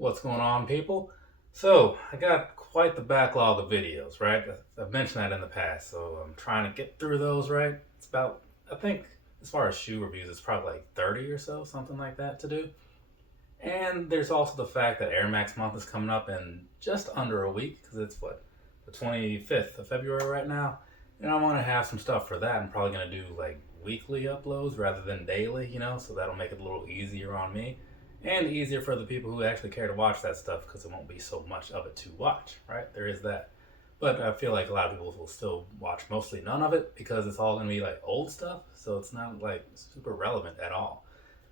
What's going on, people? So, I got quite the backlog of videos, right? I've mentioned that in the past, so I'm trying to get through those, right? It's about, I think, as far as shoe reviews, it's probably like 30 or so, something like that to do. And there's also the fact that Air Max month is coming up in just under a week, because it's what, the 25th of February right now. And I want to have some stuff for that. I'm probably going to do like weekly uploads rather than daily, so that'll make it a little easier on me and easier for the people who actually care to watch that stuff because it won't be so much of it to watch, right? There is that. But I feel like a lot of people will still watch mostly none of it because it's all going to be like old stuff, so it's not like super relevant at all.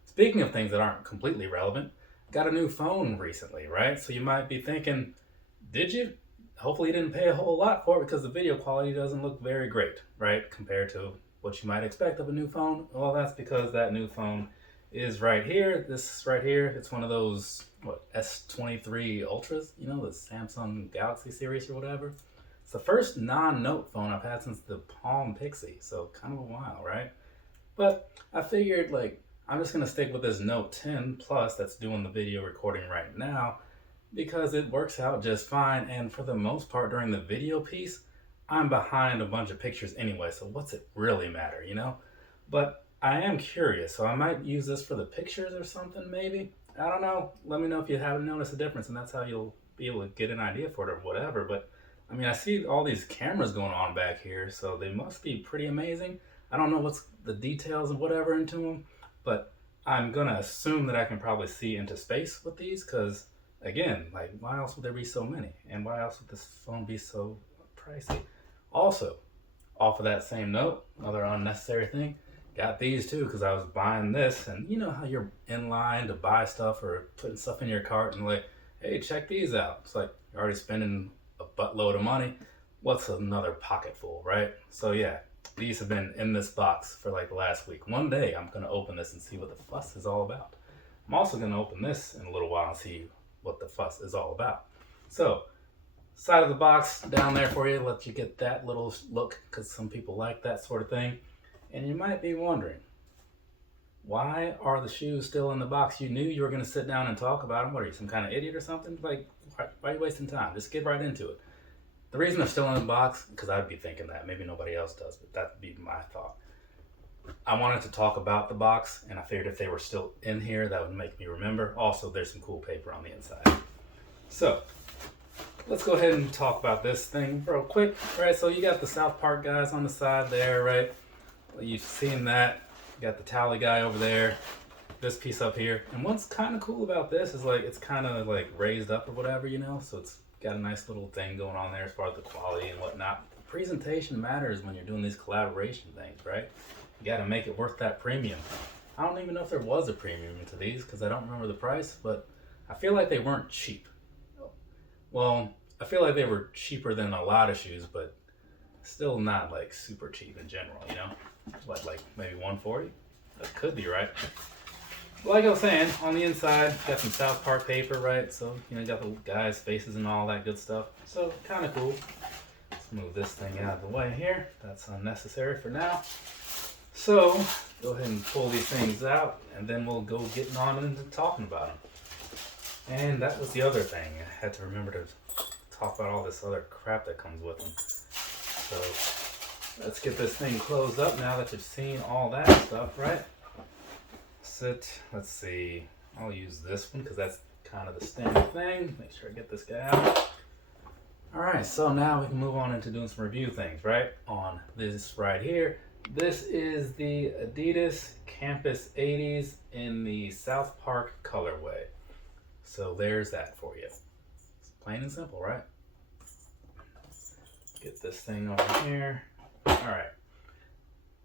Speaking of things that aren't completely relevant, got a new phone recently, right? So you might be thinking, did you? Hopefully you didn't pay a whole lot for it because the video quality doesn't look very great, right? Compared to what you might expect of a new phone. Well, that's because that new phone is right here. This right here, it's one of those S23 Ultras, the Samsung Galaxy series or whatever. It's the first non-Note phone I've had since the Palm Pixie, so kind of a while, right? But I figured I'm just gonna stick with this Note 10 Plus that's doing the video recording right now because it works out just fine, and for the most part during the video piece, I'm behind a bunch of pictures anyway, so what's it really matter? But I am curious, so I might use this for the pictures or something maybe. I don't know. Let me know if you haven't noticed a difference, and that's how you'll be able to get an idea for it or whatever. But I mean, I see all these cameras going on back here, so they must be pretty amazing. I don't know what's the details and whatever into them, but I'm gonna assume that I can probably see into space with these, because again, why else would there be so many? And why else would this phone be so pricey? Also, off of that same note, another unnecessary thing, got these too because I was buying this, and you know how you're in line to buy stuff or putting stuff in your cart and hey, check these out. It's like you're already spending a buttload of money. What's another pocket full, right? So yeah, these have been in this box for the last week. One day I'm gonna open this and see what the fuss is all about. I'm also gonna open this in a little while and see what the fuss is all about. So, side of the box down there for you, let you get that little look because some people like that sort of thing. And you might be wondering, why are the shoes still in the box? You knew you were going to sit down and talk about them. What are you, some kind of idiot or something? Why are you wasting time? Just get right into it. The reason they're still in the box, because I'd be thinking that. Maybe nobody else does, but that'd be my thought. I wanted to talk about the box, and I figured if they were still in here, that would make me remember. Also, there's some cool paper on the inside. So, let's go ahead and talk about this thing real quick. Right, so you got the South Park guys on the side there, right? You've seen that. You got the Towlie guy over there. This piece up here. And what's kind of cool about this is it's kind of raised up or whatever, so it's got a nice little thing going on there as far as the quality and whatnot. The presentation matters when you're doing these collaboration things, right? You got to make it worth that premium. I don't even know if there was a premium to these because I don't remember the price, but I feel like they weren't cheap. Well, I feel like they were cheaper than a lot of shoes, but still not super cheap in general, What, maybe 140? That could be right. Like I was saying, on the inside, got some South Park paper, right? So, got the guys' faces and all that good stuff. So, kind of cool. Let's move this thing out of the way here. That's unnecessary for now. So, go ahead and pull these things out, and then we'll go getting on into talking about them. And that was the other thing. I had to remember to talk about all this other crap that comes with them. So, let's get this thing closed up now that you've seen all that stuff, right? Let's see. I'll use this one because that's kind of the standard thing. Make sure I get this guy out. Alright, so now we can move on into doing some review things, right? On this right here. This is the Adidas Campus 80s in the South Park colorway. So there's that for you. It's plain and simple, right? Get this thing over here. Alright.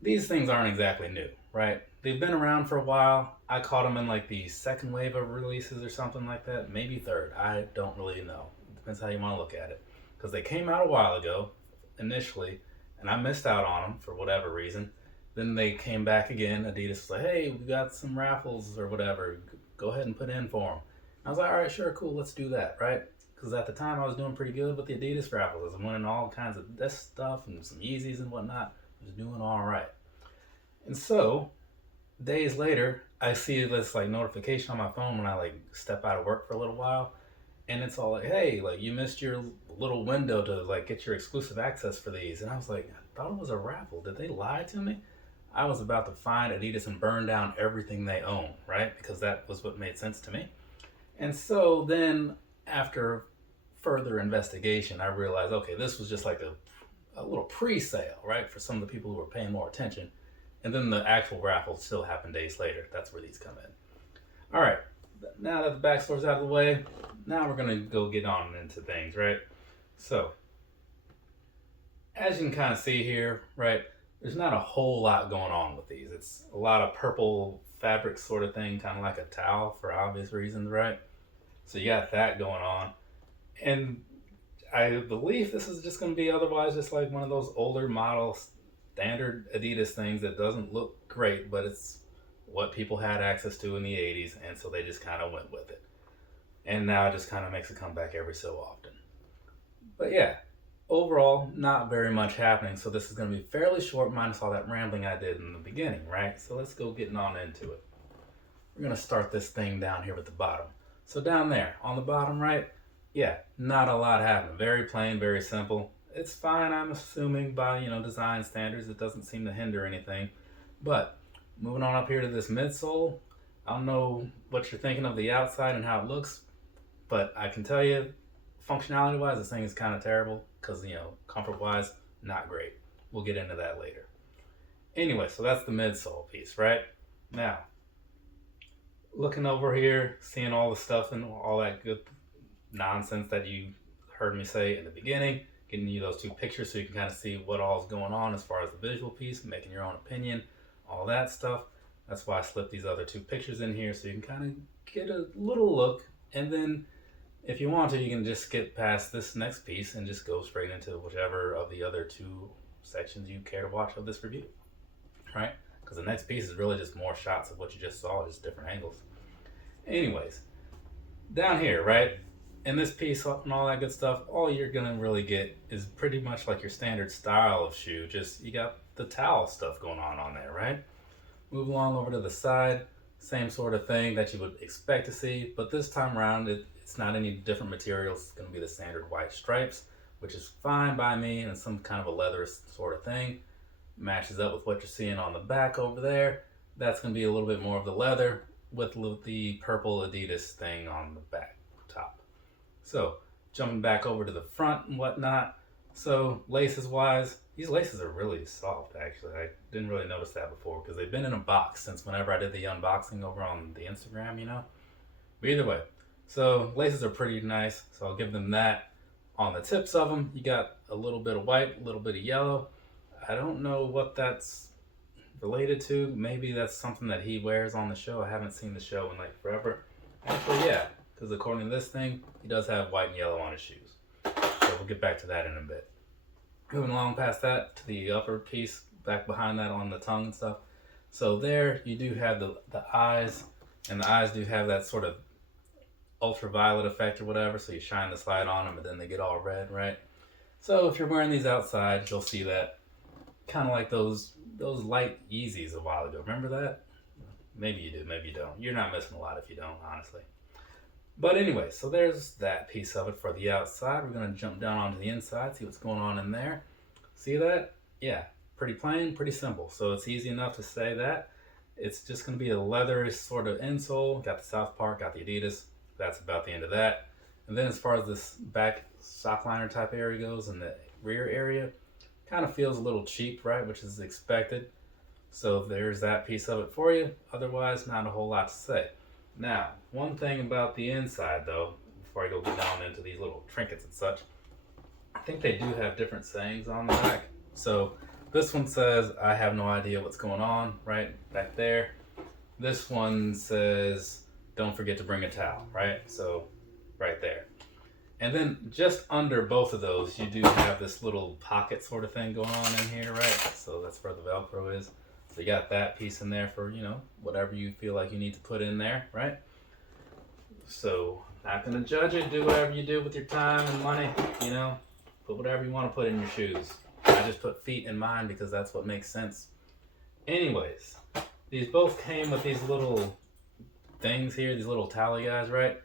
These things aren't exactly new, right? They've been around for a while. I caught them in the second wave of releases or something like that. Maybe third. I don't really know. It depends how you want to look at it. Because they came out a while ago, initially, and I missed out on them for whatever reason. Then they came back again. Adidas was like, hey, we got some raffles or whatever. Go ahead and put in for them. I was like, all right, sure, cool, let's do that, right? Because at the time I was doing pretty good with the Adidas raffles. I was winning all kinds of this stuff and some Yeezys and whatnot. I was doing all right. And so, days later, I see this like notification on my phone when I like step out of work for a little while, and it's all like, hey, like you missed your little window to like get your exclusive access for these. And I was like, I thought it was a raffle. Did they lie to me? I was about to find Adidas and burn down everything they own, right? Because that was what made sense to me. And so then after further investigation, I realized, okay, this was just like a little pre-sale, right? For some of the people who were paying more attention. And then the actual raffle still happened days later. That's where these come in. All right, now that the backstory's out of the way, now we're gonna go get on into things, right? So, as you can kind of see here, right, there's not a whole lot going on with these. It's a lot of purple fabric sort of thing, kind of like a towel for obvious reasons, right? So you got that going on. And I believe this is just gonna be otherwise just like one of those older model standard Adidas things that doesn't look great, but it's what people had access to in the 80s, and so they just kind of went with it. And now it just kind of makes a comeback every so often. But yeah, overall, not very much happening, so this is going to be fairly short minus all that rambling I did in the beginning, right? So let's go getting on into it. We're going to start this thing down here at the bottom. So down there, on the bottom right, yeah, not a lot happening. Very plain, very simple. It's fine, I'm assuming, by, design standards. It doesn't seem to hinder anything. But moving on up here to this midsole, I don't know what you're thinking of the outside and how it looks, but I can tell you, functionality-wise, this thing is kind of terrible because, comfort-wise, not great. We'll get into that later. Anyway, so that's the midsole piece, right? Now, looking over here, seeing all the stuff and all that good nonsense that you heard me say in the beginning, getting you those two pictures so you can kind of see what all is going on as far as the visual piece, making your own opinion, all that stuff. That's why I slipped these other two pictures in here so you can kind of get a little look. And then if you want to, you can just skip past this next piece and just go straight into whichever of the other two sections you care to watch of this review, right? Because the next piece is really just more shots of what you just saw, just different angles. Anyways, down here, right? In this piece and all that good stuff, all you're gonna really get is pretty much like your standard style of shoe. Just you got the towel stuff going on there, right? Move along over to the side, same sort of thing that you would expect to see, but this time around it's not any different materials. It's gonna be the standard white stripes, which is fine by me, and some kind of a leather sort of thing. Matches up with what you're seeing on the back over there. That's gonna be a little bit more of the leather with the purple Adidas thing on the back top. So jumping back over to the front and whatnot. So laces wise, these laces are really soft actually. I didn't really notice that before because they've been in a box since whenever I did the unboxing over on the Instagram, But either way, so laces are pretty nice, so I'll give them that. On the tips of them, you got a little bit of white, a little bit of yellow. I don't know what that's related to. Maybe that's something that he wears on the show. I haven't seen the show in like forever. Actually, yeah. Because according to this thing, he does have white and yellow on his shoes. So we'll get back to that in a bit. Moving along past that to the upper piece, back behind that on the tongue and stuff. So there you do have the eyes, and the eyes do have that sort of ultraviolet effect or whatever, so you shine this light on them and then they get all red, right? So if you're wearing these outside, you'll see that. Kind of like those light Yeezys a while ago. Remember that? Maybe you do, maybe you don't. You're not missing a lot if you don't, honestly. But anyway, so there's that piece of it for the outside. We're going to jump down onto the inside, see what's going on in there. See that? Yeah, pretty plain, pretty simple. So it's easy enough to say that. It's just going to be a leather sort of insole. Got the South Park, got the Adidas. That's about the end of that. And then as far as this back sock liner type area goes and the rear area, kind of feels a little cheap, right? Which is expected. So there's that piece of it for you. Otherwise, not a whole lot to say. Now, one thing about the inside though, before I go get down into these little trinkets and such, I think they do have different sayings on the back. So this one says, I have no idea what's going on, right back there. This one says, don't forget to bring a towel, right? So right there. And then just under both of those, you do have this little pocket sort of thing going on in here, right? So that's where the Velcro is. So you got that piece in there for, whatever you feel like you need to put in there, right? So not gonna judge it. Do whatever you do with your time and money, put whatever you want to put in your shoes. I just put feet in mine because that's what makes sense. Anyways, these both came with these little things here, these little towel guys, right?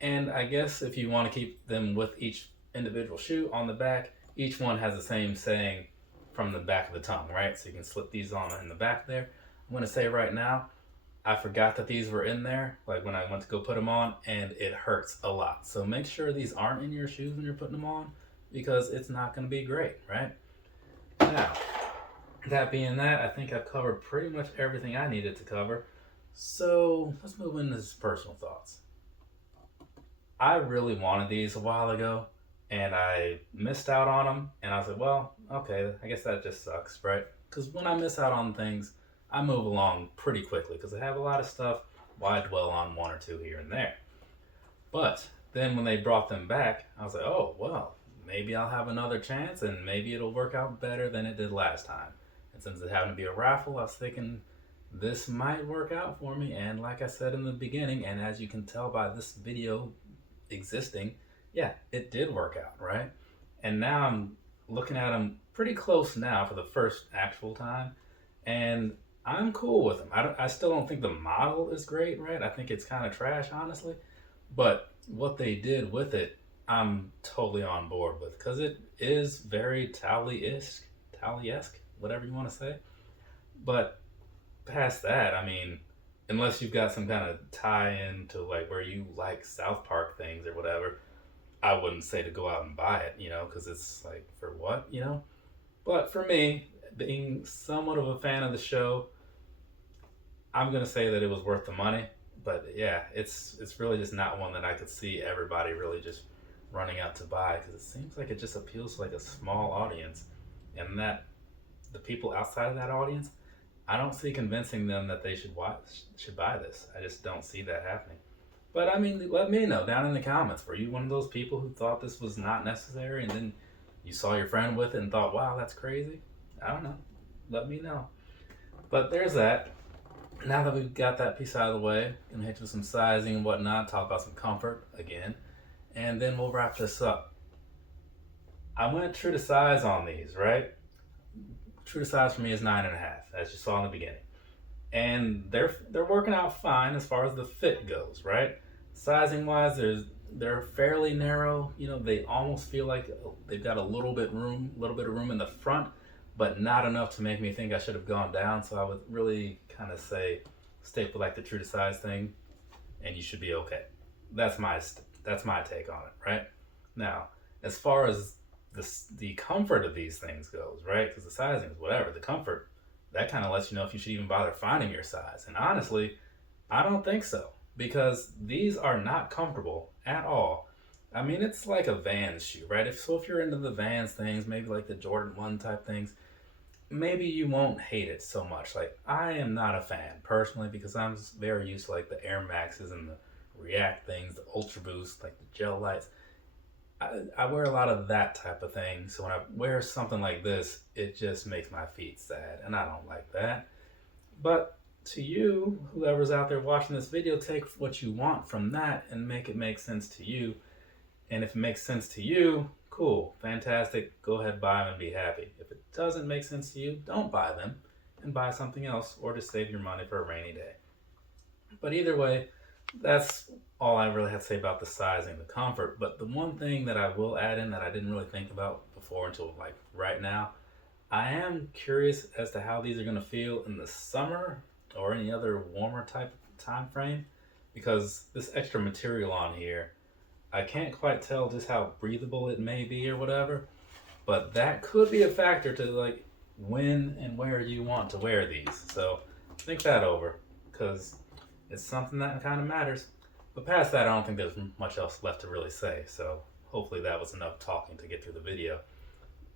And I guess if you want to keep them with each individual shoe on the back, each one has the same saying from the back of the tongue, right? So you can slip these on in the back there. I'm going to say right now, I forgot that these were in there, like when I went to go put them on, and it hurts a lot. So make sure these aren't in your shoes when you're putting them on, because it's not going to be great, right? Now, that being that, I think I've covered pretty much everything I needed to cover. So let's move into this personal thoughts. I really wanted these a while ago, and I missed out on them, and I was like, well, okay, I guess that just sucks, right? Because when I miss out on things, I move along pretty quickly because I have a lot of stuff. Why dwell on one or two here and there? But then when they brought them back, I was like, oh, well, maybe I'll have another chance and maybe it'll work out better than it did last time. And since it happened to be a raffle, I was thinking this might work out for me. And like I said in the beginning, and as you can tell by this video existing, yeah, it did work out, right? And now I'm looking at them pretty close now for the first actual time. And I'm cool with them. I still don't think the model is great, right? I think it's kind of trash, honestly. But what they did with it, I'm totally on board with, because it is very Towlie-esque, whatever you want to say. But past that, I mean, unless you've got some kind of tie-in to like where you like South Park things or whatever, I wouldn't say to go out and buy it, because it's like, for what? But for me, being somewhat of a fan of the show, I'm gonna say that it was worth the money. But yeah, it's really just not one that I could see everybody really just running out to buy, because it seems like it just appeals to like a small audience, and that the people outside of that audience, I don't see convincing them that they should buy this. I just don't see that happening. But I mean, let me know down in the comments. Were you one of those people who thought this was not necessary, and then you saw your friend with it and thought, wow, that's crazy? I don't know. Let me know. But there's that. Now that we've got that piece out of the way, gonna hit you with some sizing and whatnot, talk about some comfort again, and then we'll wrap this up. I went true to size on these, right? True to size for me is 9.5, as you saw in the beginning. And they're working out fine as far as the fit goes, right? Sizing wise, they're fairly narrow. They almost feel like they've got a little bit of room in the front, but not enough to make me think I should have gone down. So I would really kind of say stick with like the true to size thing, and you should be okay. That's my take on it, right? Now, as far as the comfort of these things goes, right? Because the sizing is whatever, the comfort, that kind of lets you know if you should even bother finding your size. And honestly, I don't think so, because these are not comfortable at all. I mean, it's like a Vans shoe, right? If you're into the Vans things, maybe like the Jordan 1 type things, maybe you won't hate it so much. Like, I am not a fan personally, because I'm just very used to like the Air Maxes and the React things, the Ultra Boost, like the gel lights. I wear a lot of that type of thing, so when I wear something like this, it just makes my feet sad, and I don't like that. But to you, whoever's out there watching this video, take what you want from that and make it make sense to you. And if it makes sense to you, cool, fantastic, go ahead, buy them and be happy. If it doesn't make sense to you, don't buy them and buy something else, or just save your money for a rainy day. But either way, that's all I really have to say about the sizing, the comfort. But the one thing that I will add in that I didn't really think about before until like right now, I am curious as to how these are going to feel in the summer or any other warmer type time frame, because this extra material on here, I can't quite tell just how breathable it may be or whatever, but that could be a factor to like when and where you want to wear these. So think that over, because it's something that kind of matters. But past that, I don't think there's much else left to really say. So hopefully that was enough talking to get through the video.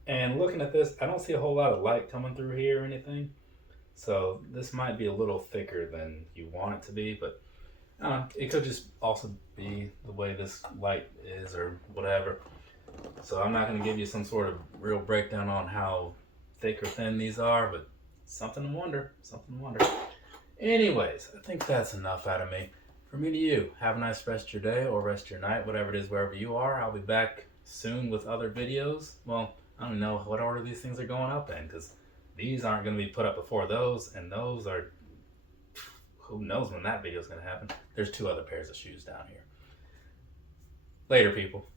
And looking at this, I don't see a whole lot of light coming through here or anything. So this might be a little thicker than you want it to be, but it could just also be the way this light is or whatever. So I'm not going to give you some sort of real breakdown on how thick or thin these are, but something to wonder. Anyways, I think that's enough out of me. From me to you, have a nice rest of your day or rest of your night, whatever it is, wherever you are. I'll be back soon with other videos. Well, I don't know what order these things are going up in, because these aren't going to be put up before those, and those are who knows when that video is going to happen. There's 2 other pairs of shoes down here. Later, people.